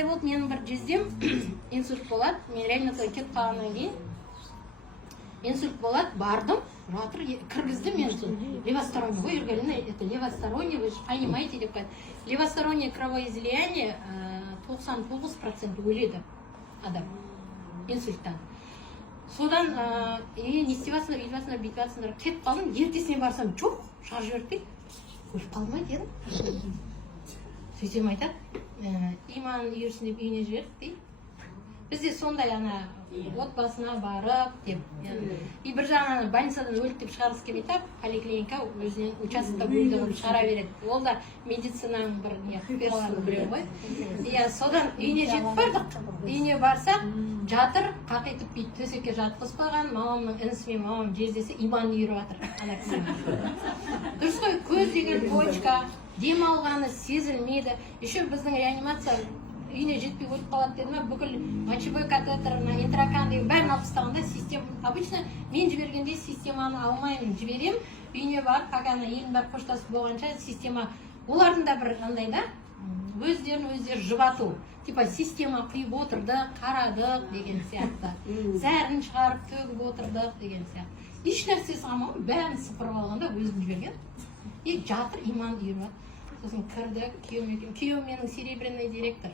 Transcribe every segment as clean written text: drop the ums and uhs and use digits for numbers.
мындай болды, менің бір жездем инсульт болады. Мен реанимацияға кетіп қалғаннан кейін инсульт болады, бардым, жатыр, кіргізді мен. Левосторонний, вы, Иргалина, это левосторонний, вы же понимаете, деп қайды. Левостороннее кровоизлияние 99% өледі адам инсульттан. Содан не істеватсыңдар, бүйтіп жатсыңдар, кетіп қалдым, ертесіне барсам, жоқ, шығарып жіберіп өліп қалмай дедім. Сөйтсем айтады, иман үйірсін деп үйіне жіберді дейді. Бізде сондай отбасына барып деп. И бір жағынан больницадан өлді деп шығарғысы келмейді, поликлиника өзінен участокта өлді қылып шығара береді. Ол да медицинаның бір құпияларының біреуі ғой. Иә, содан үйіне жетіп бардық. Үйіне барсақ, жатыр, қақитып бүйтіп төсекке жатқызып қойған, мамамның інісі мен мамам жездесі иман үйіріп жатыр. Дұрыс қой, көз деген точка, дем алғаны сезілмейді. Еще біздің реанимация үйіне жетпей өліп қалады деді ма, бүкіл мочевой катетер, интракан деген бәрін алып тастағанда система, обычно мен жібергенде системаны алмаймын, жіберем, үйіне барып, пока елін барып қоштасып болғанша система, олардың да бір андай да, өздері жұбату, типа система құйып отырдық, қарадық деген сияқты, зәрін шығарып төгіп отырдық деген сияқты. Еш нәрсесі қалмаған, бәрін сыпырып алғанда өзім жіберген, и жатыр, иман үйіріп. Сосын кірдік, күйеуім менің серебряный директор.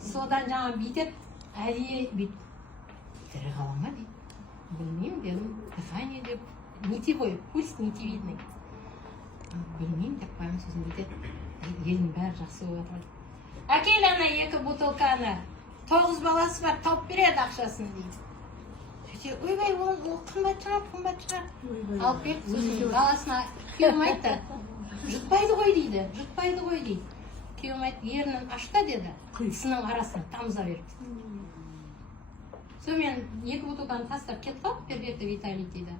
Содан жаңа бүйтіп, әдейі бүйтіп, тірі қала ма дейді. Білмеймін дедім, дыхание деп, нитевой, пульс нитевидный. Білмеймін деп қойым, сосын бүйтіп, елдің бәрі жақсы болып жатыр. Әкел ана 2 бутылканы, 9 баласы бар, тауып береді ақшасын дейді. Сөйтсе, ойбай, ол қымбат шығар. Алып келіп, сосын баласына күйеуім айтты. Жұтпайды ғой дейді. Күйеуім айтты, ерінін ашта деді, тісінің арасына тамыза берді. Сол мен 2 бутылканы тастап кетіп қалып, пербекті Виталий дейді.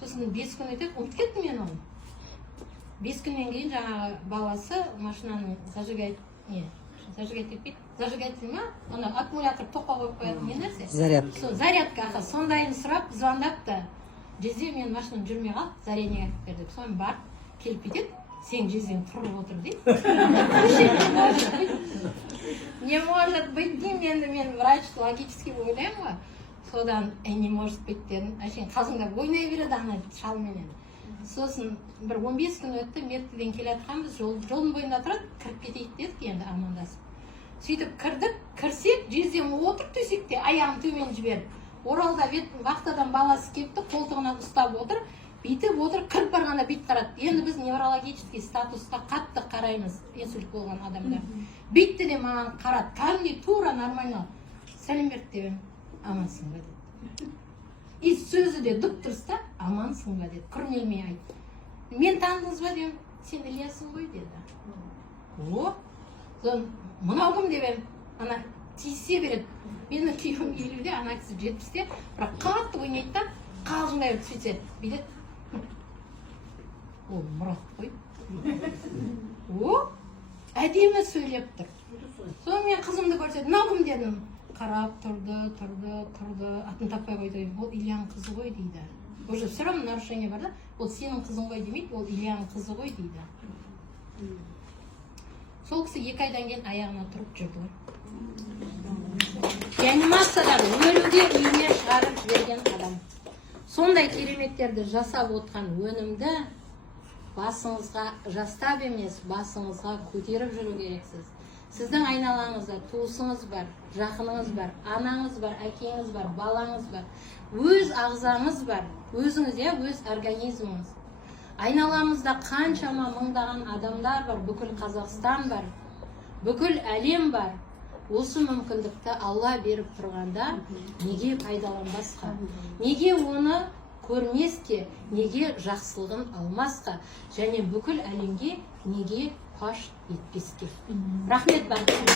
Сосын 5 күн өтіп, ұмытып кеттім мен оны. 5 күннен кейін жаңағы баласы машинаның зажигатель ма? Оны аккумулятор тоққа қойып қояды, не нәрсе? Зарядка. Сондайын сұрап, звондапты. Жезде мен машинам жүрмей қалып, зарядник айтып берді. Соны барып, келіп кетеді. Сен жездең тұрып отыр дейді. Не может быть деймін, мен врач логически ойлаймын ғой. Содан, не может быть дедім. Әшейін қазыңда ойнай береді ана шалменен. Сосын бір 15 күн өтті, Меркеден келе жатқанбыз, жолдың бойында тұрады, кіріп кетейік дедік енді амандасып. Сөйтіп кірсек, жездем отыр төсекте, аяғын төмен жіберіп. Оралда вахтадан баласы кепті, қолтығынан ұстап отыр. Бүйтіп отыр, кіріп барғанда бүйтіп қарады. Енді біз неврологический статусқа қатты қараймыз, инсульт болған адамдар. Бүйтті де маған қарады, кәдімгідей тура нормально. Сәлем берді деп, амансың ба деді. И сөзі де дұп-дұрыс та, амансың ба деді, күрмелмей айтты. Мен таныдыңыз ба дедім, сен Ильясың ғой деді. О, соны мынау кім деп, ана тиісе береді. Менің күйеуім 50-де, ана кісі 70-де, бірақ қатты ойнайды да, қалжыңдай өтіп сөйтсе, бүйтеді. Ол Мұрат қой. О, әдемі сөйлеп тұр. Соны мен қызымды көрсетіп, мынау кім дедім. Қарап тұрды, атын таппай қойды. Ол Ильяның қызы ғой дейді. Уже все равно нарушение бар да. Ол сенің қызың ғой демейді, ол Ильяның қызы ғой дейді. Сол кісі 2 айдан кейін аяғына тұрып жүрді ғой. Реанимациядан өлуге үйіне шығарып жіберген адам. Сондай кереметтерді жасап отқан өнімді басыңызға жастап емес, басыңызға көтеріп жүру керексіз. Сіздің айналаңызда туысыңыз бар, жақыныңыз бар, анаңыз бар, әкеңіз бар, балаңыз бар, өз ағзаңыз бар, өзіңіз, өз организміңіз. Айналамызда қаншама мыңдаған адамдар бар, бүкіл Қазақстан бар, бүкіл әлем бар. Осы мүмкіндікті Алла беріп тұрғанда неге пайдаланбасқа? Неге оны көрмеске, неге жақсылығын алмасқа, және бүкіл әлемге неге паш етпеске? Рахмет бар.